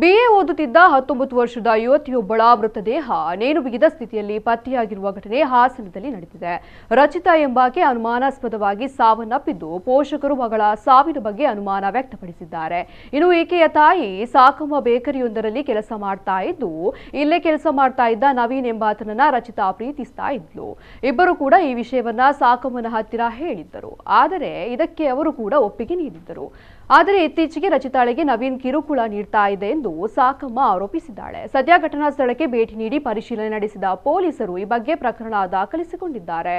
BA ಓದುತ್ತಿದ್ದ 19 ವರ್ಷದ ಯುವತಿಯೊಬ್ಬಳ ಮೃತದೇಹ ನೇಣು ಬಿಗಿದ ಸ್ಥಿತಿಯಲ್ಲಿ ಪತ್ತೆಯಾಗಿರುವ ಘಟನೆ ಹಾಸನದಲ್ಲಿ ನಡೆದಿದೆ. ರಚಿತಾ ಎಂಬಾಕೆ ಅನುಮಾನಾಸ್ಪದವಾಗಿ ಸಾವನ್ನಪ್ಪಿದ್ದು, ಪೋಷಕರು ಮಗಳ ಸಾವಿನ ಬಗ್ಗೆ ಅನುಮಾನ ವ್ಯಕ್ತಪಡಿಸಿದ್ದಾರೆ. ಇನ್ನು ಈಕೆಯ ತಾಯಿ ಸಾಕಮ್ಮ ಬೇಕರಿಯೊಂದರಲ್ಲಿ ಕೆಲಸ ಮಾಡ್ತಾ ಇದ್ದು, ಇಲ್ಲೇ ಕೆಲಸ ಮಾಡ್ತಾ ಇದ್ದ ನವೀನ್ ಎಂಬಾತನನ್ನ ರಚಿತಾ ಪ್ರೀತಿಸ್ತಾ ಇದ್ಲು. ಇಬ್ಬರು ಕೂಡ ಈ ವಿಷಯವನ್ನ ಸಾಕಮ್ಮನ ಹತ್ತಿರ ಹೇಳಿದ್ದರು. ಆದರೆ ಇದಕ್ಕೆ ಅವರು ಕೂಡ ಒಪ್ಪಿಗೆ ನೀಡಿದ್ದರು. ಆದರೆ ಇತ್ತೀಚೆಗೆ ರಚಿತಾಳಿಗೆ ನವೀನ್ ಕಿರುಕುಳ ನೀಡ್ತಾ ಇದೆ ಎಂದು ಸಾಕಮ್ಮ ಆರೋಪಿಸಿದ್ದಾಳೆ. ಸದ್ಯ ಘಟನಾ ಸ್ಥಳಕ್ಕೆ ಭೇಟಿ ನೀಡಿ ಪರಿಶೀಲನೆ ನಡೆಸಿದ ಪೊಲೀಸರು ಈ ಬಗ್ಗೆ ಪ್ರಕರಣ ದಾಖಲಿಸಿಕೊಂಡಿದ್ದಾರೆ.